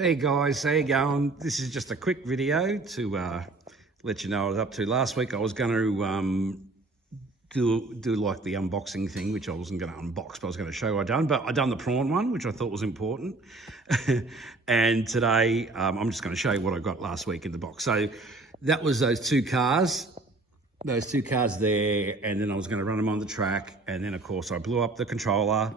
Hey guys, how you going? This is just a quick video to let you know what I was up to. Last week I was going to do like the unboxing thing, which I wasn't going to unbox, but I was going to show you I'd done. But I done the prawn one, which I thought was important. And today I'm just going to show you what I got last week in the box. So that was those two cars there, and then I was going to run them on the track. And then of course I blew up the controller.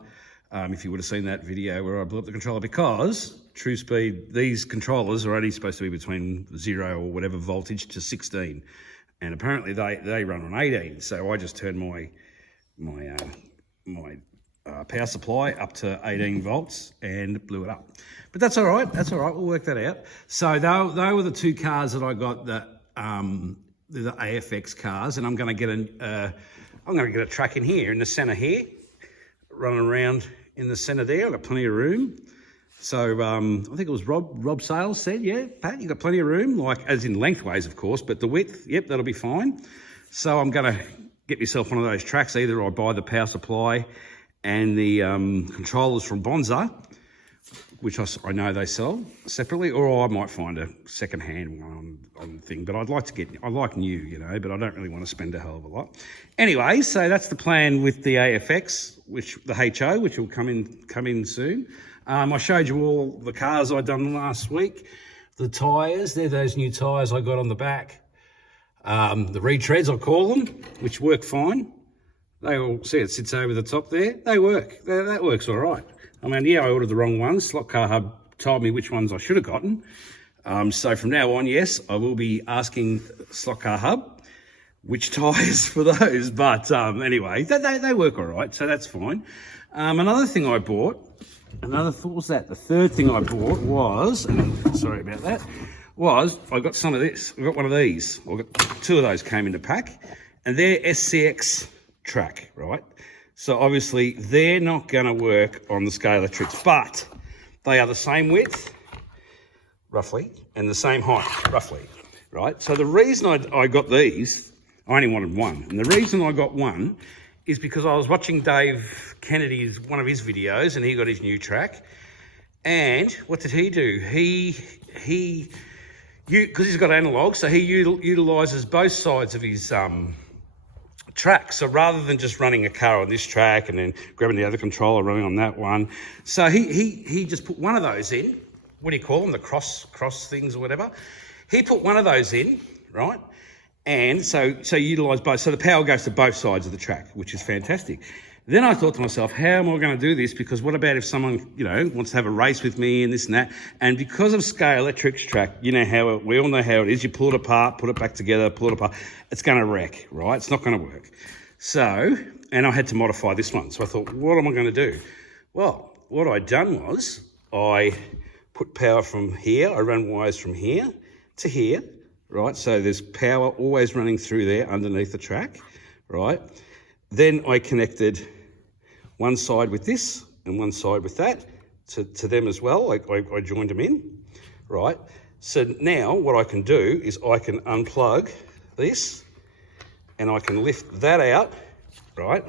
If you would have seen that video where I blew up the controller, because True Speed, these controllers are only supposed to be between 0 or whatever voltage to 16, and apparently they run on 18. So I just turned my power supply up to 18 volts and blew it up. But that's all right. That's all right. We'll work that out. So they were the two cars that I got that the AFX cars, and I'm going to get a track in here in the centre here, running around in the centre there. I've got plenty of room. So I think it was Rob Sales said, yeah, Pat, you got plenty of room, like as in lengthways, of course, but the width, yep, that'll be fine. So I'm going to get myself one of those tracks. Either I buy the power supply and the controllers from Bonza, which I know they sell separately, or I might find a second-hand one on the thing. But I like new, you know, but I don't really want to spend a hell of a lot. Anyway, so that's the plan with the AFX, the HO, which will come in soon. I showed you all the cars I'd done last week. The tyres, they're those new tyres I got on the back. The retreads, I call them, which work fine. They all, see it sits over the top there. They work, that works all right. I mean, yeah, I ordered the wrong ones. Slot Car Hub told me which ones I should have gotten. So from now on, yes, I will be asking Slot Car Hub which tyres for those. But anyway, they work all right, so that's fine. Another thing I bought, the third thing I bought was, sorry about that, was I got some of this. I got one of these. I got two of those came in the pack, and they're SCX track, right? So obviously they're not going to work on the Scalextrics, but they are the same width, roughly, and the same height, roughly, right? So the reason I got these, I only wanted one, and the reason I got one is because I was watching Dave Kennedy's, one of his videos, and he got his new track. And what did he do? Because he's got analog, so he utilises both sides of his track. So rather than just running a car on this track and then grabbing the other controller, running on that one, so he just put one of those in. What do you call them? The cross things or whatever. He put one of those in, right? And so you utilise both. So the power goes to both sides of the track, which is fantastic. Then I thought to myself, how am I going to do this? Because what about if someone, you know, wants to have a race with me and this and that? And because of Scalextrics track, you know we all know how it is. You pull it apart, put it back together, pull it apart. It's going to wreck, right? It's not going to work. So, and I had to modify this one. So I thought, what am I going to do? Well, what I'd done was I put power from here. I ran wires from here to here, right? So there's power always running through there underneath the track, right? Then I connected one side with this and one side with that to them as well. I joined them in, right? So now what I can do is I can unplug this and I can lift that out, right?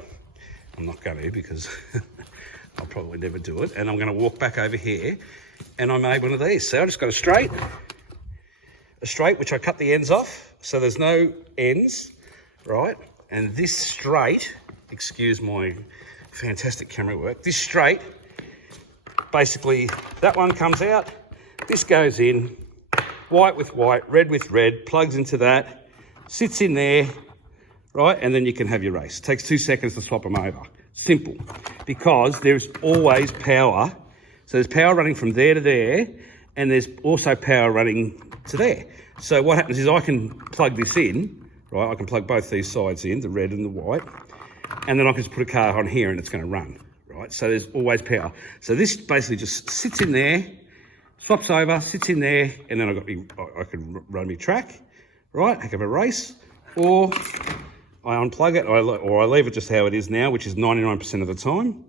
I'm not going to, because I'll probably never do it. And I'm going to walk back over here and I made one of these. So I just got a straight, which I cut the ends off. So there's no ends, right? And this straight, excuse my fantastic camera work, this straight, basically that one comes out, this goes in, white with white, red with red, plugs into that, sits in there, right? And then you can have your race. It takes 2 seconds to swap them over. Simple. Because there's always power. So there's power running from there to there, and there's also power running to there. So what happens is I can plug this in, right? I can plug both these sides in, the red and the white, and then I can just put a car on here and it's going to run, right? So there's always power. So this basically just sits in there, swaps over, sits in there, and then I can run my track, right? Heck of a race, or I unplug it, or I leave it just how it is now, which is 99% of the time,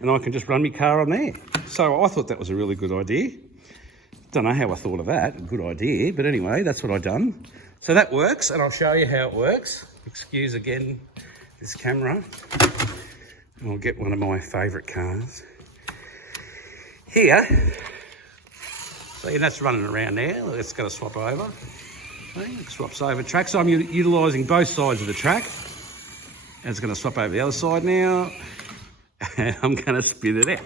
and I can just run my car on there. So I thought that was a really good idea. Don't know how I thought of that, a good idea, but anyway, that's what I've done. So that works, and I'll show you how it works. Excuse again this camera. I'll get one of my favourite cars. Here, See, that's running around now. It's going to swap over. See, it swaps over track. So I'm utilising both sides of the track. And it's going to swap over the other side now. And I'm going to spit it out.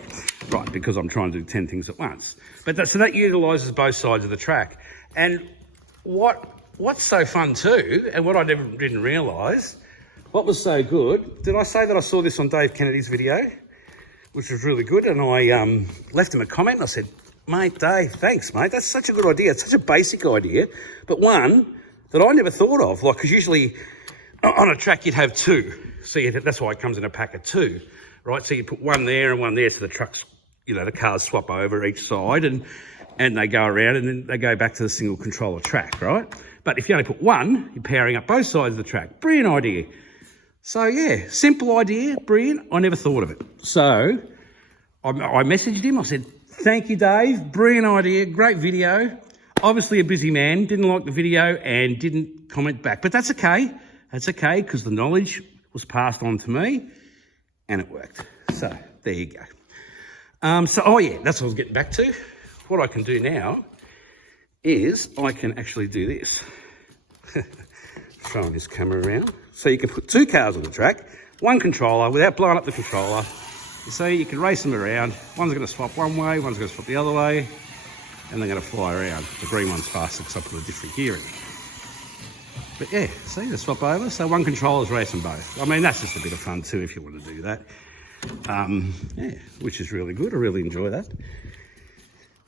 Right, because I'm trying to do 10 things at once. But so that utilises both sides of the track. And what's so fun too, and what I didn't realise, what was so good, did I say that I saw this on Dave Kennedy's video, which was really good, and I left him a comment and I said, mate, Dave, thanks, mate. That's such a good idea. It's such a basic idea, but one that I never thought of. Like, because usually on a track you'd have two. So that's why it comes in a pack of two, right? So you put one there and one there, so the trucks, the cars swap over each side and they go around and then they go back to the single controller track, right? But if you only put one, you're powering up both sides of the track. Brilliant idea. So yeah, simple idea, brilliant. I never thought of it. So I messaged him. I said, thank you, Dave. Brilliant idea. Great video. Obviously a busy man. Didn't like the video and didn't comment back. But that's okay. That's okay because the knowledge was passed on to me and it worked. So there you go. That's what I was getting back to. What I can do now is I can actually do this. Throwing this camera around. So you can put two cars on the track, one controller without blowing up the controller. So you can race them around. One's going to swap one way, one's going to swap the other way, and they're going to fly around. The green one's faster because I put a different gear in. But yeah, see, they swap over. So one controller's racing both. I mean, that's just a bit of fun too if you want to do that. Yeah, which is really good. I really enjoy that.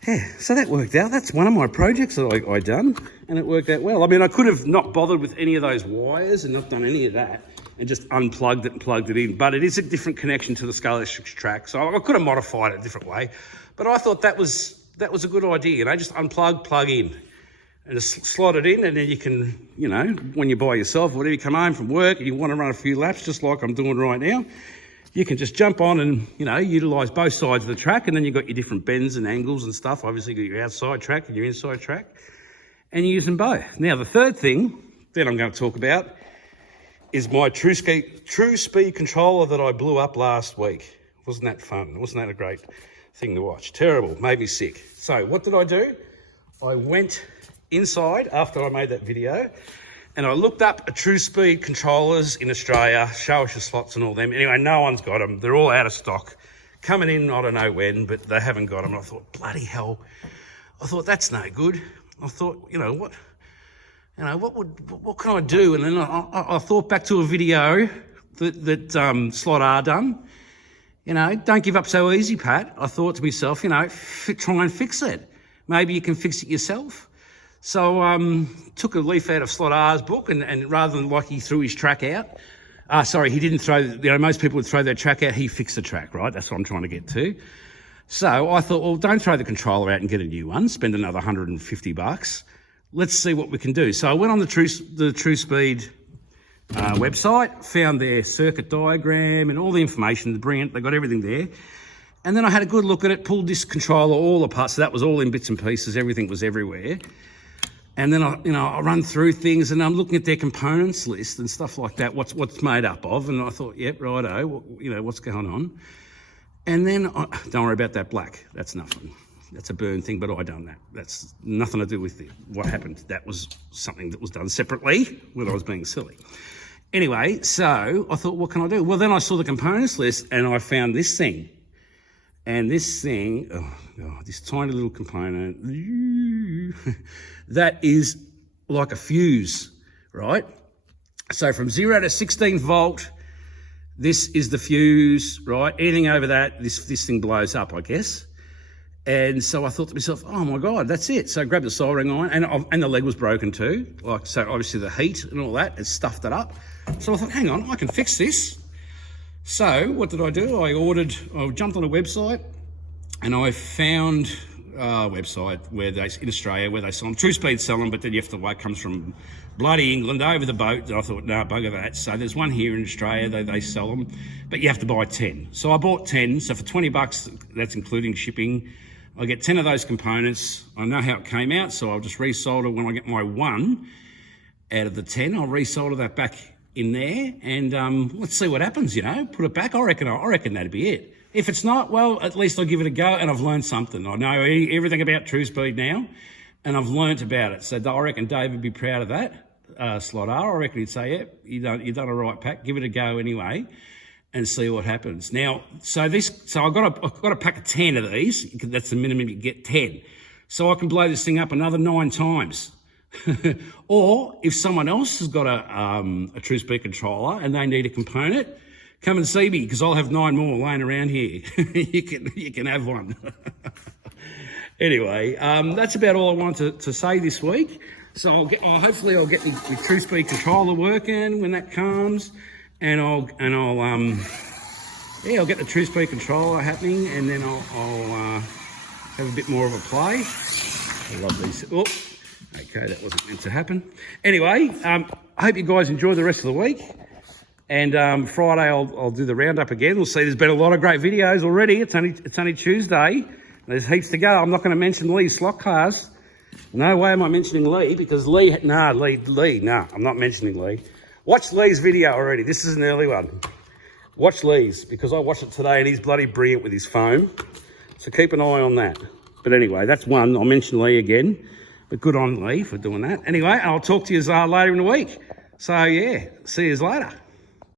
Yeah, so that worked out. That's one of my projects that I done, and it worked out well. I mean, I could have not bothered with any of those wires and not done any of that and just unplugged it and plugged it in, but it is a different connection to the Scalextric track, so I could have modified it a different way. But I thought that was a good idea, just unplug, plug in, and just slot it in, and then you can, when you're by yourself, or whatever, you come home from work and you want to run a few laps, just like I'm doing right now, you can just jump on and, utilise both sides of the track, and then you've got your different bends and angles and stuff. Obviously, you've got your outside track and your inside track, and you use them both. Now, the third thing that I'm going to talk about is my True Speed controller that I blew up last week. Wasn't that fun? Wasn't that a great thing to watch? Terrible, made me sick. So what did I do? I went inside after I made that video, and I looked up a True Speed controllers in Australia, show us your slots and all them. Anyway, no one's got them. They're all out of stock. Coming in, I don't know when, but they haven't got them. And I thought, bloody hell. I thought, that's no good. I thought, what can I do? And then I thought back to a video that Slot R done. Don't give up so easy, Pat. I thought to myself, try and fix it. Maybe you can fix it yourself. So took a leaf out of Slot R's book, and rather than like he threw his track out, he didn't throw, most people would throw their track out, he fixed the track, right? That's what I'm trying to get to. So I thought, well, don't throw the controller out and get a new one, spend another $150. Let's see what we can do. So I went on the True Speed website, found their circuit diagram and all the information, brilliant, they got everything there. And then I had a good look at it, pulled this controller all apart, so that was all in bits and pieces, everything was everywhere. And then I run through things, and I'm looking at their components list and stuff like that, what's made up of, and I thought, yep, righto, what's going on. And then, don't worry about that black, that's nothing. That's a burn thing, but I done that. That's nothing to do with what happened. That was something that was done separately when I was being silly. Anyway, so I thought, what can I do? Well, then I saw the components list, and I found this thing. And this thing, this tiny little component, that is like a fuse, right? So from 0 to 16 volt, this is the fuse, right? Anything over that, this thing blows up, I guess. And so I thought to myself, oh my God, that's it. So I grabbed the soldering iron, and the leg was broken too. So obviously the heat and all that has stuffed it up. So I thought, hang on, I can fix this. So what did I do? I jumped on a website, and I found a website in Australia where they sell them. True Speed sell them, but then you have to wait. Comes from bloody England over the boat. And I thought, no, bugger that. So there's one here in Australia, they sell them, but you have to buy 10. So I bought 10. So for $20, that's including shipping, I get 10 of those components. I know how it came out, so I'll just resolder when I get my one out of the 10. I'll resolder that back in there, and let's see what happens. Put it back. I reckon that'd be it. If it's not, well, at least I'll give it a go, and I've learned something. I know everything about True Speed now, and I've learnt about it. So I reckon Dave would be proud of that. Slot R, I reckon he'd say, yeah, you've done a right pack. Give it a go anyway, and see what happens. Now, so I've got a pack of 10 of these. That's the minimum you get, 10. So I can blow this thing up another 9 times. Or if someone else has got a True Speed controller and they need a component, come and see me, because I'll have 9 more laying around here. you can have one. Anyway, that's about all I wanted to say this week. So hopefully I'll get the True Speed controller working when that comes, and I'll get the True Speed controller happening, and then I'll have a bit more of a play. I love these. Oh, okay, that wasn't meant to happen. Anyway, I hope you guys enjoy the rest of the week. And Friday I'll do the roundup again. We'll see. There's been a lot of great videos already. It's only Tuesday. There's heaps to go. I'm not going to mention Lee's slot cars. No way am I mentioning Lee, because Lee. I'm not mentioning Lee. Watch Lee's video already. This is an early one. Watch Lee's, because I watched it today and he's bloody brilliant with his phone. So keep an eye on that. But anyway, that's one. I'll mention Lee again. But good on Lee for doing that. Anyway, I'll talk to you later in the week. So yeah, see you later.